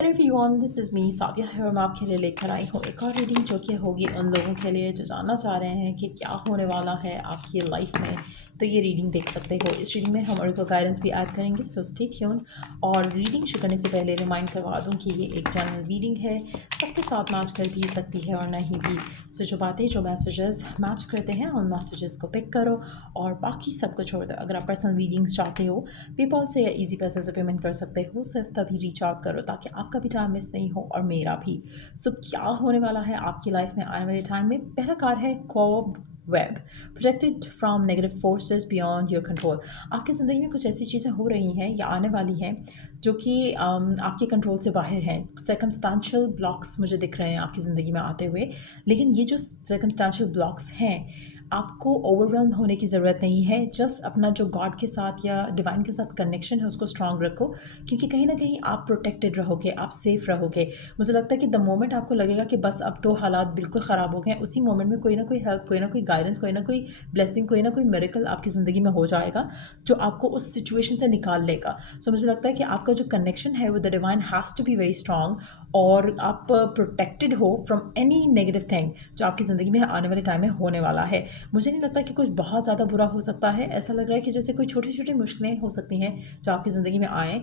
Everyone, this is me साबिया है और मैं आपके लिए लेकर आई हूँ एक और रीडिंग जो कि होगी उन लोगों के लिए जो जानना चाह रहे हैं कि क्या होने वाला है आपकी लाइफ में। तो ये रीडिंग देख सकते हो। इस रीडिंग में हम उनको गाइडेंस भी ऐड करेंगे, सो स्टे ट्यून। और रीडिंग शुरू करने से पहले रिमाइंड करवा दूँ कि ये एक जनरल रीडिंग है, सबके साथ मैच कर भी सकती है और नहीं भी। सो जो बातें जो मैसेजेस मैच करते हैं उन मैसेजेस को पिक करो और बाकी सबको छोड़ दो। अगर आप पर्सनल रीडिंग्स चाहते हो पेपॉल से या ईजी पैसे से पेमेंट कर सकते हो, सिर्फ तभी रीच आउट करो ताकि आपका भी टाइम मिस नहीं हो और मेरा भी। सो क्या होने वाला है आपकी लाइफ में आने वाले टाइम में। पहला कार्ड है cobweb, protected from negative forces beyond your control. आपकी ज़िंदगी में कुछ ऐसी चीज़ें हो रही हैं या आने वाली हैं जो कि आपके कंट्रोल से बाहर हैं। सर्कमस्टांशियल ब्लॉक्स मुझे दिख रहे हैं आपकी ज़िंदगी में आते हुए, लेकिन ये जो सर्कमस्टांशियल ब्लॉक्स हैं आपको ओवरवेल्म होने की ज़रूरत नहीं है। जस्ट अपना जो गॉड के साथ या डिवाइन के साथ कनेक्शन है उसको स्ट्रांग रखो, क्योंकि कहीं ना कहीं आप प्रोटेक्टेड रहोगे, आप सेफ़ रहोगे। मुझे लगता है कि द मोमेंट आपको लगेगा कि बस अब तो हालात बिल्कुल ख़राब हो गए हैं, उसी मोमेंट में कोई ना कोई हेल्प, कोई ना कोई गाइडेंस, कोई ना कोई ब्लेसिंग, कोई ना कोई मिरेकल आपकी ज़िंदगी में हो जाएगा जो आपको उस सिचुएशन से निकाल लेगा। सो मुझे लगता है कि आपका जो कनेक्शन है with the divine has to be very strong और आप प्रोटेक्टेड हो फ्रॉम एनी नेगेटिव थिंग जो आपकी ज़िंदगी में आने वाले टाइम में होने वाला है। मुझे नहीं लगता कि कुछ बहुत ज़्यादा बुरा हो सकता है। ऐसा लग रहा है कि जैसे कोई छोटी छोटी मुश्किलें हो सकती हैं जो आपकी ज़िंदगी में आएँ,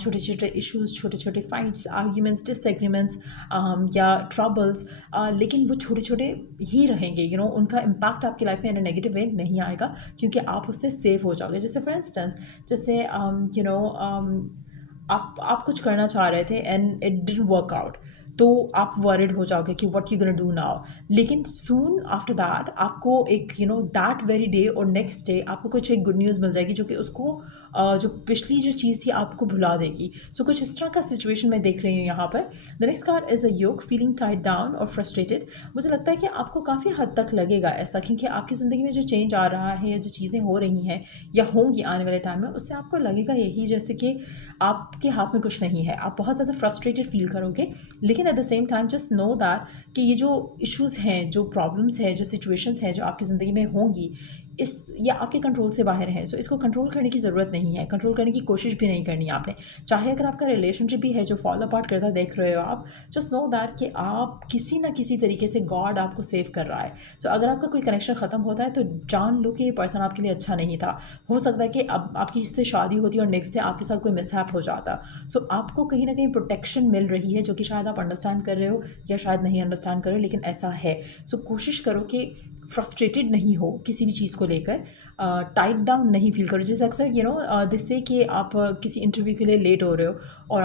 छोटे छोटे इश्यूज़, छोटे छोटे फाइट्स, आर्ग्यूमेंट्स, डिसएग्रीमेंट्स या ट्रबल्स, लेकिन वो छोटे छोटे ही रहेंगे। उनका इम्पैक्ट आपकी लाइफ में इन नेगेटिव वे नहीं आएगा, क्योंकि आप उससे सेफ हो जाओगे। जैसे फॉर इंस्टेंस, जैसे आप कुछ करना चाह रहे थे and it didn't work out, तो आप वरिड हो जाओगे कि what you gonna do now. लेकिन सून आफ्टर दैट आपको एक दैट वेरी डे और नेक्स्ट डे आपको कुछ एक गुड न्यूज़ मिल जाएगी जो कि उसको जो पिछली जो चीज़ थी आपको भुला देगी। सो कुछ इस तरह का सिचुएशन मैं देख रही हूँ यहाँ पर। The next card is a योग, फीलिंग टाइड डाउन और फ्रस्ट्रेटेड। मुझे लगता है कि आपको काफ़ी हद तक लगेगा ऐसा, क्योंकि आपकी ज़िंदगी में जो चेंज आ रहा है या जो चीज़ें हो रही हैं या होंगी आने वाले टाइम में, उससे आपको लगेगा यही जैसे कि आपके हाथ में कुछ नहीं है। आप बहुत ज़्यादा फ्रस्ट्रेटेड फील करोगे, लेकिन at the same time just know that कि ये जो इश्यूज़ हैं, जो प्रॉब्लम्स हैं, जो सिचुएशंस हैं जो आपकी ज़िंदगी में होंगी, ये आपके कंट्रोल से बाहर हैं। सो इसको कंट्रोल करने की ज़रूरत नहीं है, कंट्रोल करने की कोशिश भी नहीं करनी है आपने। चाहे अगर आपका रिलेशनशिप भी है जो फॉल अपार्ट करता देख रहे हो आप, जस्ट नो दैट कि आप किसी ना किसी तरीके से गॉड आपको सेव कर रहा है। सो अगर आपका कोई कनेक्शन ख़त्म होता है तो जान लो कि ये पर्सन आपके लिए अच्छा नहीं था। हो सकता है कि अब आपकी इससे शादी होती और नेक्स्ट डे आपके साथ कोई मिसहैप हो जाता। सो आपको कहीं ना कहीं प्रोटेक्शन मिल रही है जो कि शायद आप अंडरस्टैंड कर रहे हो या शायद नहीं अंडरस्टैंड कर रहे हो, लेकिन ऐसा है। सो कोशिश करो कि फ्रस्ट्रेटेड नहीं हो किसी भी चीज़ को लेकर, टाइट डाउन नहीं फील करो। जैसे अक्सर जिससे कि आप किसी इंटरव्यू के लिए लेट हो रहे हो और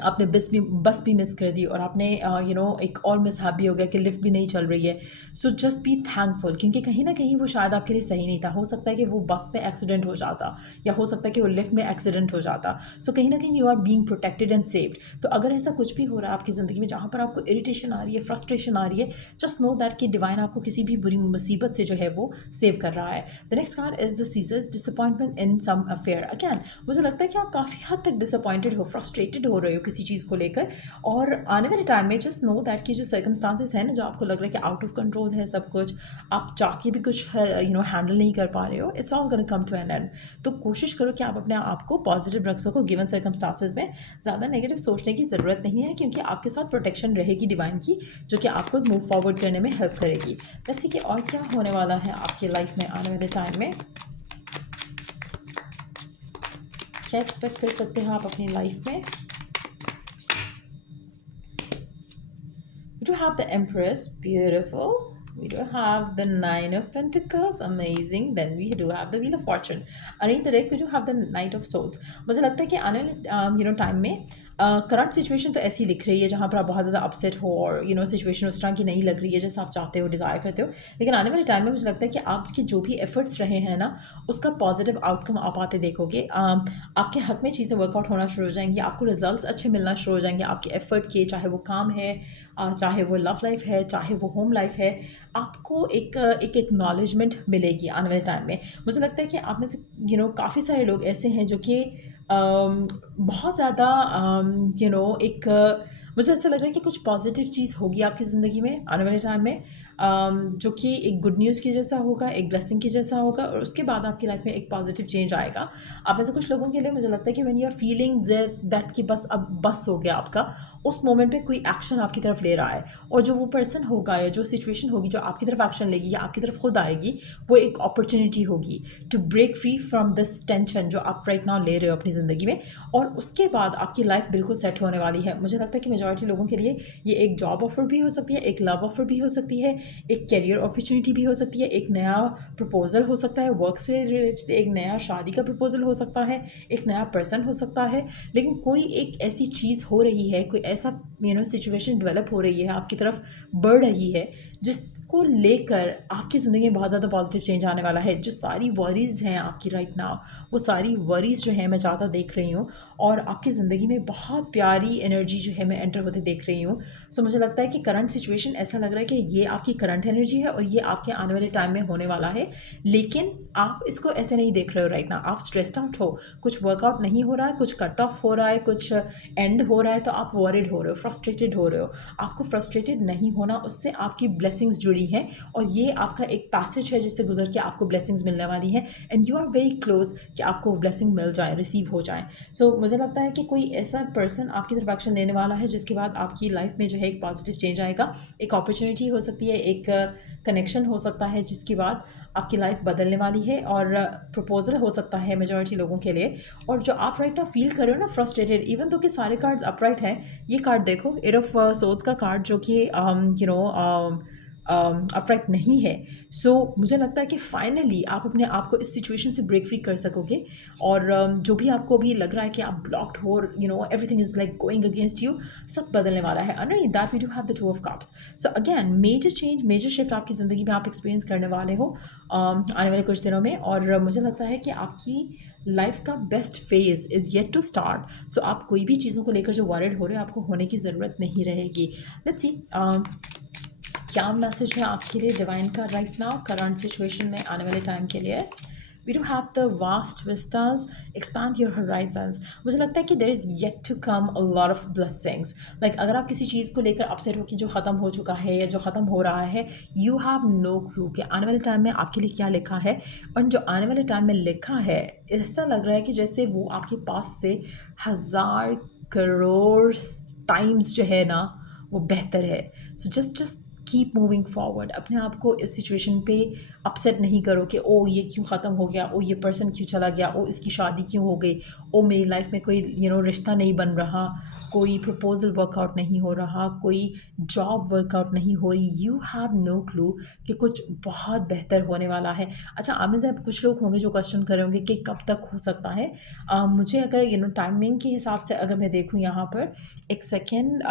आपने बस भी मिस कर दी और आपने एक और मिसहैप भी हो गया कि लिफ्ट भी नहीं चल रही है। सो जस्ट बी थैंकफुल, क्योंकि कहीं ना कहीं वो शायद आपके लिए सही नहीं था। हो सकता है कि वो बस में एक्सीडेंट हो जाता या हो सकता है कि वो लिफ्ट में एक्सीडेंट हो जाता। सो कहीं ना कहीं you are being protected and saved. तो अगर ऐसा कुछ भी हो रहा है आपकी ज़िंदगी में जहाँ पर आपको इरिटेशन आ रही है, फ्रस्ट्रेशन आ रही है, जस्ट नो दैट कि डिवाइन आपको किसी भी बुरी मुसीबत से जो है वो सेव कर रहा है। The next card is the scissors, disappointment in some affair. Again मुझे लगता है कि आप काफ़ी हद तक डिसअपॉइंटेड हो, फ्रस्ट्रेटेड हो रहे हो किसी चीज़ को लेकर, और आने वाले टाइम में जस्ट नो दैट कि जो सर्कमस्टांसेस हैं ना, जो आपको लग रहा है कि आउट ऑफ कंट्रोल है सब कुछ, आप चाह के भी कुछ हैंडल नहीं कर पा रहे हो, it's all gonna come to an end. तो कोशिश करो कि आप अपने आप को पॉजिटिव रख सको गिवन सर्कमस्टांसेस में। ज़्यादा नेगेटिव सोचने की ज़रूरत नहीं है, क्योंकि आपके साथ प्रोटेक्शन रहेगी डिवाइन की, जो कि आपको मूव फॉरवर्ड करने में हेल्प करेगी। जैसे कि और क्या होने वाला है आपकी लाइफ में आने वाले टाइम में, क्या एक्सपेक्ट कर सकते हैं आप अपनी लाइफ में। We do have the Empress, beautiful. We do have the Nine of Pentacles, amazing. Then we do have the Wheel of Fortune. Underneath the deck, we do have the Knight of Swords. मुझे लगता है कि आने वाले time में current situation तो ऐसी लिख रही है जहाँ पर आप बहुत ज़्यादा अपसेट हो और सिचुएशन उस तरह की नहीं लग रही है जैसे आप चाहते हो, डिज़ायर करते हो। लेकिन आने वाले टाइम में मुझे लगता है कि आपके जो भी एफर्ट्स रहे हैं ना, उसका पॉजिटिव आउटकम आप आते देखोगे। आपके हक में चीज़ें वर्कआउट होना शुरू हो जाएंगी, आपको रिजल्ट्स अच्छे मिलना शुरू हो जाएंगे आपके एफर्ट के, चाहे वो काम है, चाहे वो लव लाइफ है, चाहे वो होम लाइफ है। आपको एक एक्नॉलेजमेंट मिलेगी आने वाले टाइम में। मुझे लगता है कि आप में से काफ़ी सारे लोग ऐसे हैं जो कि बहुत ज़्यादा मुझे ऐसा लग रहा है कि कुछ पॉजिटिव चीज़ होगी आपकी ज़िंदगी में आने वाले टाइम में। जो कि एक गुड न्यूज़ की जैसा होगा, एक ब्लेसिंग की जैसा होगा, और उसके बाद आपकी लाइफ में एक पॉजिटिव चेंज आएगा। आप ऐसे कुछ लोगों के लिए मुझे लगता है कि when you are feeling that कि बस अब बस हो गया आपका, उस मोमेंट पे कोई एक्शन आपकी तरफ ले रहा है, और जो वो पर्सन होगा या जो सिचुएशन होगी जो आपकी तरफ एक्शन लेगी या आपकी तरफ खुद आएगी, वो एक अपॉर्चुनिटी होगी to break free from this tension जो आप राइट नाउ ले रहे हो अपनी ज़िंदगी में। और उसके बाद आपकी लाइफ बिल्कुल सेट होने वाली है। मुझे लगता है कि मेजॉरिटी लोगों के लिए ये एक जॉब ऑफर भी हो सकती है, एक लव ऑफर भी हो सकती है, एक करियर अपॉर्चुनिटी भी हो सकती है, एक नया प्रपोजल हो सकता है वर्क से रिलेटेड, एक नया शादी का प्रपोजल हो सकता है, एक नया पर्सन हो सकता है। लेकिन कोई एक ऐसी चीज़ हो रही है, कोई ऐसा सिचुएशन डेवलप हो रही है, आपकी तरफ बढ़ रही है, जिसको लेकर आपकी ज़िंदगी में बहुत ज़्यादा पॉजिटिव चेंज आने वाला है। जो सारी वरीज़ हैं आपकी राइट नाउ, वो सारी वरीज़ जो है मैं ज़्यादा देख रही हूँ, और आपकी ज़िंदगी में बहुत प्यारी एनर्जी जो है मैं एंटर होते देख रही हूँ। सो मुझे लगता है कि करंट सिचुएशन ऐसा लग रहा है कि ये आपकी करंट एनर्जी है और ये आपके आने वाले टाइम में होने वाला है। लेकिन आप इसको ऐसे नहीं देख रहे हो राइट नाउ, आप स्ट्रेस्ड आउट हो, कुछ वर्कआउट नहीं हो रहा है, कुछ कट ऑफ हो रहा है, कुछ एंड हो रहा है, तो आप वरिड हो रहे हो, फ्रस्ट्रेटेड हो रहे हो। आपको फ्रस्ट्रेटेड नहीं होना, उससे आपकी ब्लेसिंग्स जुड़ी हैं, और ये आपका एक पैसेज है जिससे गुजर के आपको ब्लेसिंग्स मिलने वाली हैं, and you are very close कि आपको ब्लेसिंग मिल जाए, रिसीव हो जाए। सो मुझे लगता है कि कोई ऐसा पर्सन आपकी तरफ एक्शन लेने वाला है जिसके बाद आपकी लाइफ में जो है एक पॉजिटिव चेंज आएगा। एक अपॉर्चुनिटी हो सकती है, एक कनेक्शन हो सकता है जिसके बाद आपकी लाइफ बदलने वाली है, और प्रपोजल हो सकता है मेजॉरिटी लोगों के लिए। और जो आप राइट नाउ फील कर रहे हो ना फ्रस्ट्रेटेड, इवन तो कि सारे कार्ड्स अपराइट हैं, ये कार्ड देखो, एट ऑफ सोर्ड्स का कार्ड जो कि अपराइट नहीं है। सो मुझे लगता है कि फाइनली आप अपने आप को इस सिचुएशन से ब्रेक फ्री कर सकोगे, और जो भी आपको भी लग रहा है कि आप ब्लॉक्ड हो, everything is like going against you, सब बदलने वाला है। Under that we do have the two of cups. So again major change, major shift आपकी ज़िंदगी में आप एक्सपीरियंस करने वाले हो आने वाले कुछ दिनों में, और मुझे लगता है कि आपकी लाइफ का best phase is yet to start. सो आप कोई भी चीज़ों को लेकर जो वरिड हो रहे हो, आपको होने की ज़रूरत नहीं रहेगी। लेट्स सी क्या मैसेज है आपके लिए डिवाइन का राइट नाउ करंट सिचुएशन में आने वाले टाइम के लिए। We do have the vast vistas, expand your horizons. मुझे लगता है कि there is yet to come a lot of blessings. Like अगर आप किसी चीज़ को लेकर अपसेट हो कि जो ख़त्म हो चुका है या जो ख़त्म हो रहा है, यू हैव नो क्लू कि आने वाले टाइम में आपके लिए क्या लिखा है। और जो आने वाले टाइम में लिखा है, ऐसा लग रहा है कि जैसे वो आपके पास से 1000 करोड़ टाइम्स जो है ना वो बेहतर है। So just keep moving forward. अपने आप को इस सिचुएशन पे अपसेट नहीं करो कि ओ ये क्यों ख़त्म हो गया, ओ ये पर्सन क्यों चला गया, ओ इसकी शादी क्यों हो गई, ओ मेरी लाइफ में कोई रिश्ता नहीं बन रहा, कोई प्रपोजल वर्कआउट नहीं हो रहा, कोई जॉब वर्कआउट नहीं हो रही। यू हैव नो क्लू कि कुछ बहुत बेहतर होने वाला है। अच्छा, आप में से कुछ लोग होंगे जो क्वेश्चन कर रहे होंगे कि कब तक हो सकता है। मुझे अगर टाइमिंग के हिसाब से अगर मैं देखूँ यहाँ पर एक सेकेंड,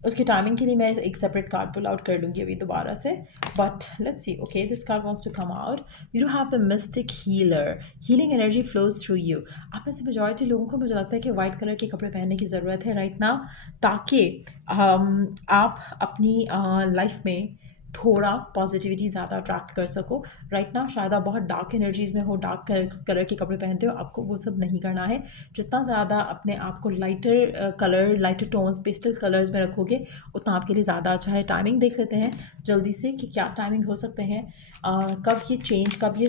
उसकी टाइमिंग के लिए मैं एक सेपरेट कार्ड पुल आउट कर लूँगी अभी दोबारा से। But let's see, okay this card wants to come out. We do have the mystic healer, healing energy flows through you. आप में से मेजॉरिटी लोगों को मुझे लगता है कि वाइट कलर के कपड़े पहनने की ज़रूरत है राइट नाउ, ताकि आप अपनी लाइफ में थोड़ा पॉजिटिविटी ज़्यादा अट्रैक्ट कर सको। राइट नाउ शायद आप बहुत डार्क एनर्जीज़ में हो, डार्क कलर के कपड़े पहनते हो, आपको वो सब नहीं करना है। जितना ज़्यादा अपने आप को lighter colour, lighter tones, pastel colours में रखोगे, उतना आपके लिए ज़्यादा अच्छा है। टाइमिंग देख लेते हैं जल्दी से कि क्या टाइमिंग हो सकते हैं, कब ये चेंज, कब ये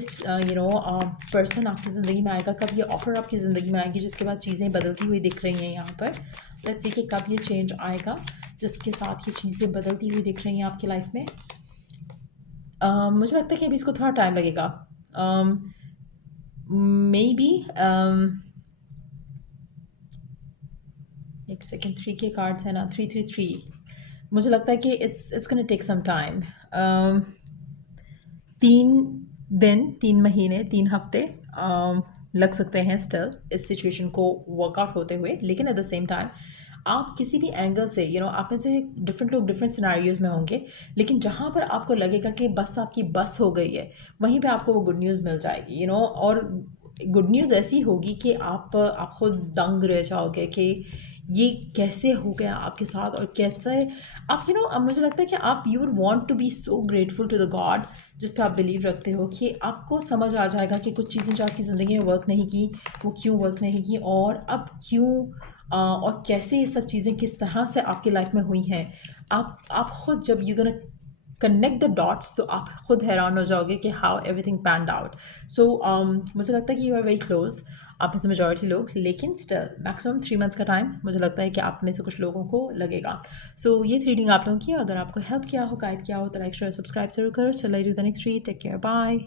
पर्सन आपकी ज़िंदगी में आएगा, कब ये ऑफ़र आपकी ज़िंदगी में आएगी जिसके बाद चीज़ें बदलती हुई दिख रही हैं यहाँ पर। लेट्स सी कि कब ये चेंज आएगा जिसके साथ ये चीज़ें बदलती हुई दिख रही हैं आपकी लाइफ में। मुझे लगता है कि अभी इसको थोड़ा टाइम लगेगा। मे बी एक सेकेंड, 3 के कार्ड्स है ना, 333। मुझे लगता है कि it's gonna take some time. 3 दिन, 3 महीने, 3 हफ्ते लग सकते हैं स्टिल इस सिचुएशन को वर्कआउट होते हुए। लेकिन एट द सेम टाइम आप किसी भी एंगल से आप में से डिफरेंट लोग डिफरेंट सिनारियोज़ में होंगे, लेकिन जहाँ पर आपको लगेगा कि बस आपकी बस हो गई है, वहीं पे आपको वो गुड न्यूज़ मिल जाएगी। और गुड न्यूज़ ऐसी होगी कि आप खुद दंग रह जाओगे कि ये कैसे हो गया आपके साथ, और कैसे आप अब मुझे लगता है कि आप you would want to be so grateful to the god जिस पे आप बिलीव रखते हो, कि आपको समझ आ जाएगा कि कुछ चीज़ें जो आपकी ज़िंदगी में वर्क नहीं की, वो क्यों वर्क नहीं की, और अब क्यों, और कैसे ये सब चीज़ें किस तरह से आपकी लाइफ में हुई हैं। आप खुद जब you gonna connect the dots तो आप खुद हैरान हो जाओगे कि हाउ एवरीथिंग पैंड आउट. सो मुझे लगता है कि यू आर वेरी क्लोज, आप में से मेजॉरिटी लोग, लेकिन स्टिल मैक्सिमम 3 मंथ्स का टाइम मुझे लगता है कि आप में से कुछ लोगों को लगेगा. सो ये रीडिंग आप लोगों की अगर आपको हेल्प किया हो, गाइड किया हो, तो लाइक शेयर सब्सक्राइब जरूर करो. चलो, do the next read. Take care, bye.